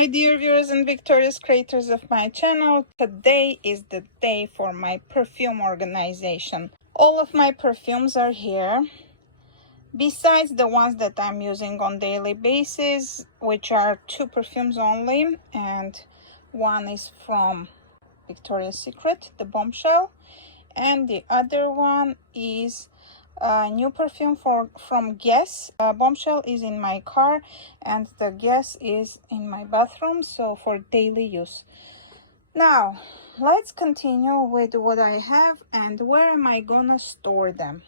My dear viewers and victorious creators of my channel, today is the day for my perfume organization. All of my perfumes are here, besides the ones that I'm using on daily basis, which are 2 perfumes only, and one is from Victoria's Secret, the Bombshell, and the other one is a new perfume from Guess. Bombshell is in my car and the Guess is in my bathroom, so for daily use. Now let's continue with what I have and where am I gonna store them.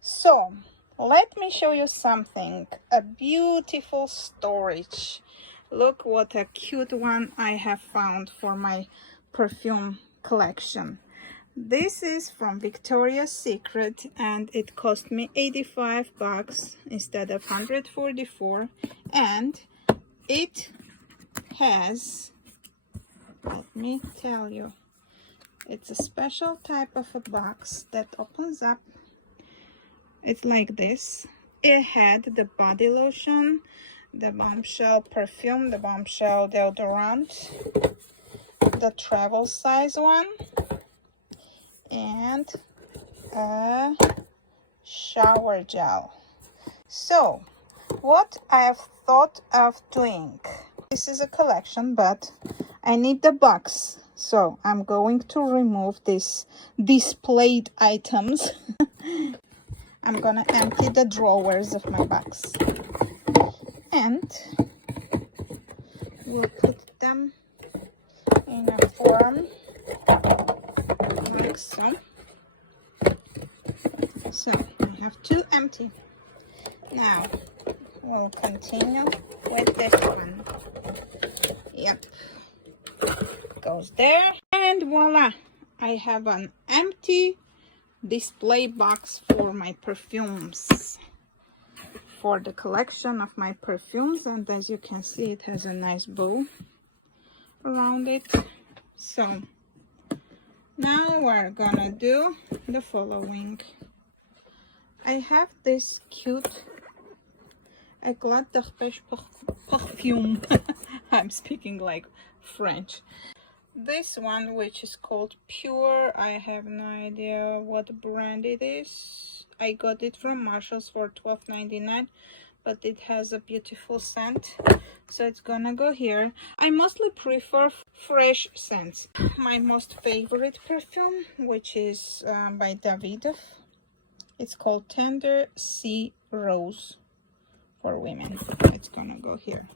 So let me show you something, a beautiful storage. Look what a cute one I have found for my perfume collection. This is from Victoria's Secret and it cost me 85 bucks instead of 144, and it has, let me tell you, it's a special type of a box that opens up. It's like this. It had the body lotion, the Bombshell perfume, the Bombshell deodorant, the travel size one, and a shower gel. So what I have thought of doing, this is a collection but I need the box, so I'm going to remove these displayed items. I'm gonna empty the drawers of my box and we'll put them in a form like so. So I have 2 empty. Now we'll continue with this one. Yep, goes there, and voila, I have an empty display box for my perfumes, for the collection of my perfumes. And as you can see, it has a nice bow around it. So now we're gonna do the following. I have this cute Decluttering perfume. I'm speaking like French. This one, which is called Pure, I have no idea what brand it is. I got it from Marshall's for $12.99, but it has a beautiful scent, so it's gonna go here. I mostly prefer fresh scents. My most favorite perfume, which is by Davidoff, it's called Tender Sea Rose for women. It's gonna go here.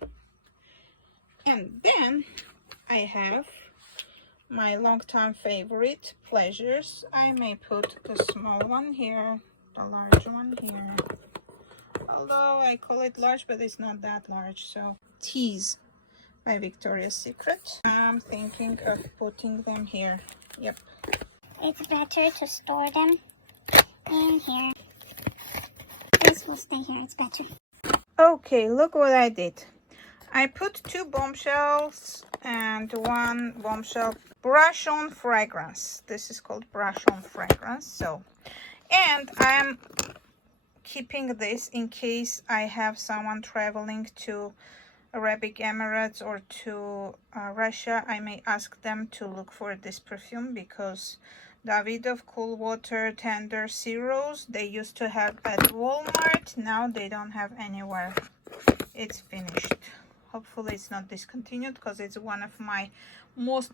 And then I have my long-time favorite Pleasures. I may put the small one here, the large one here, although I call it large but it's not that large. So Tease by Victoria's Secret. I'm thinking of putting them here. Yep, it's better to store them in here. This will stay here, it's better. Okay, look what I did. I put 2 Bombshells and 1 Bombshell brush on fragrance. This is called brush on fragrance. So, and I'm keeping this in case I have someone traveling to Arabic Emirates or to Russia. I may ask them to look for this perfume, because Davidoff Cool Water Tender Sea Rose, they used to have at Walmart. Now they don't have anywhere. It's finished. Hopefully it's not discontinued, because it's one of my most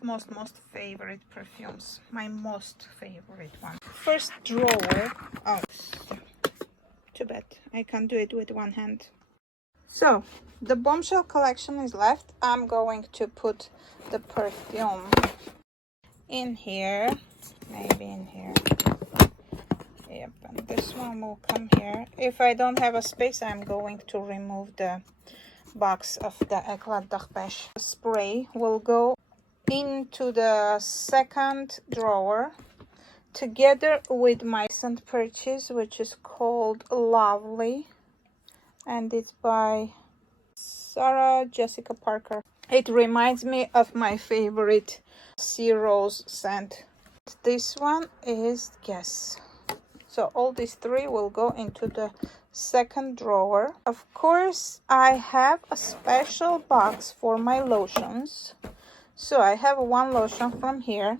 favorite perfumes. My most favorite one. First drawer. Oh, too bad I can't do it with one hand. So the Bombshell collection is left. I'm going to put the perfume in here, maybe in here. Yep, and this one will come here. If I don't have a space, I'm going to remove the box of the Decluttering spray. Will go into the second drawer together with my recent purchase, which is called Lovely, and it's by Sarah Jessica Parker. It reminds me of my favorite Sea Rose scent. This one is Guess. So all these three will go into the second drawer. Of course, I have a special box for my lotions. So I have one lotion from here.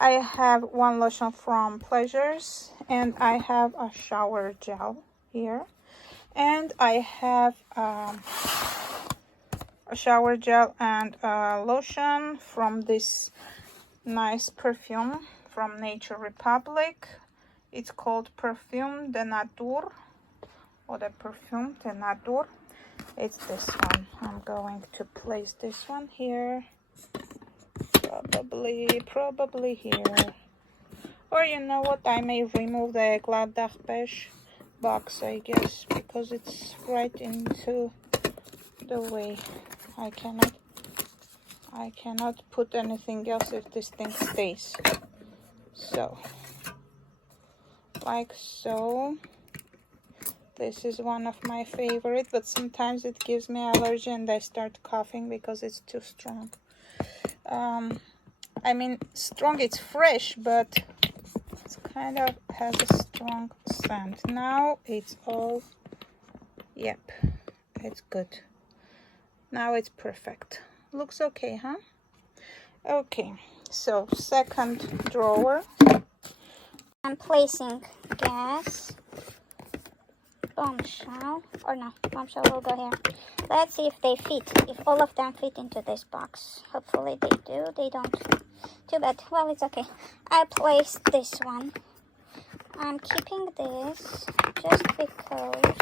I have one lotion from Pleasures, and I have a shower gel here. And I have a shower gel and a lotion from this nice perfume from Nature Republic. It's called Perfume de Nature, or the Perfume de Nature. It's this one. I'm going to place this one here. Probably here. Or you know what, I may remove the Decluttering box, I guess, because it's right into the way. I cannot put anything else if this thing stays. So, like so. This is one of my favorite, but sometimes it gives me allergy and I start coughing because it's too strong. I mean, strong, it's fresh, but it's kind of has a strong scent. Now it's all, yep, it's good. Now it's perfect. Looks okay, huh? Okay, so second drawer. I'm placing gas, bombshell, or no, bombshell will go here. Let's see if they fit, if all of them fit into this box. Hopefully they do. They don't. Too bad. Well, it's okay. I placed this one. I'm keeping this just because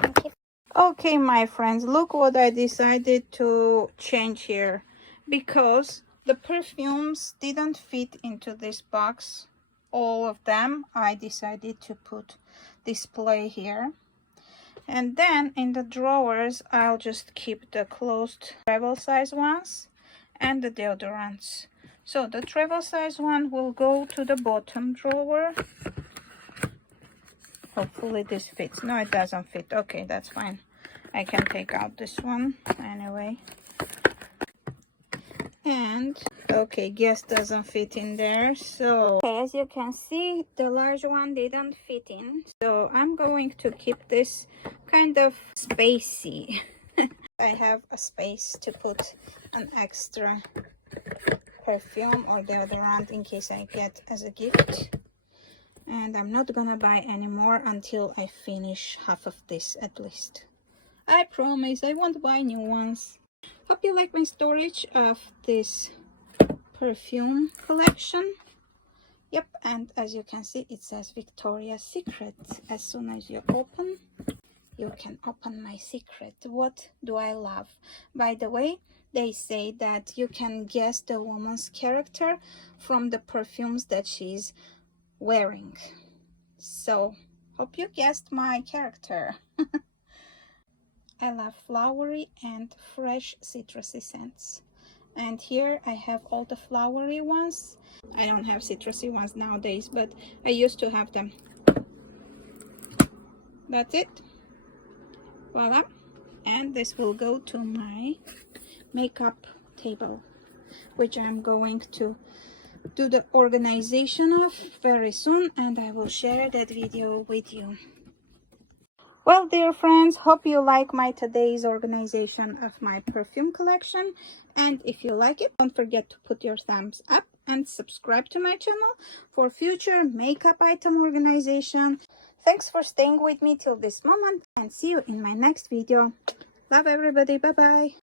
I'm keeping. Okay, my friends, look what I decided to change here, because the perfumes didn't fit into this box. All of them I decided to put display here, and then in the drawers I'll just keep the closed travel size ones and the deodorants. So the travel size one will go to the bottom drawer. Hopefully this fits. No, it doesn't fit. Okay, that's fine. I can take out this one anyway. And okay, gas doesn't fit in there. So okay, as you can see, the large one didn't fit in. So I'm going to keep this kind of spacey. I have a space to put an extra perfume or deodorant in case I get as a gift. And I'm not gonna buy any more until I finish half of this at least. I promise I won't buy new ones. Hope you like my storage of this perfume collection. Yep, and as you can see, it says Victoria's Secret. As soon as you open, you can open my secret. What do I love? By the way, they say that you can guess the woman's character from the perfumes that she's wearing. So, hope you guessed my character. I love flowery and fresh citrusy scents. And here I have all the flowery ones. I don't have citrusy ones nowadays, but I used to have them. That's it. Voila. And this will go to my makeup table, which I'm going to do the organization of very soon, and I will share that video with you. Well, dear friends, hope you like my today's organization of my perfume collection. And if you like it, don't forget to put your thumbs up and subscribe to my channel for future makeup item organization. Thanks for staying with me till this moment, and see you in my next video. Love everybody. Bye bye.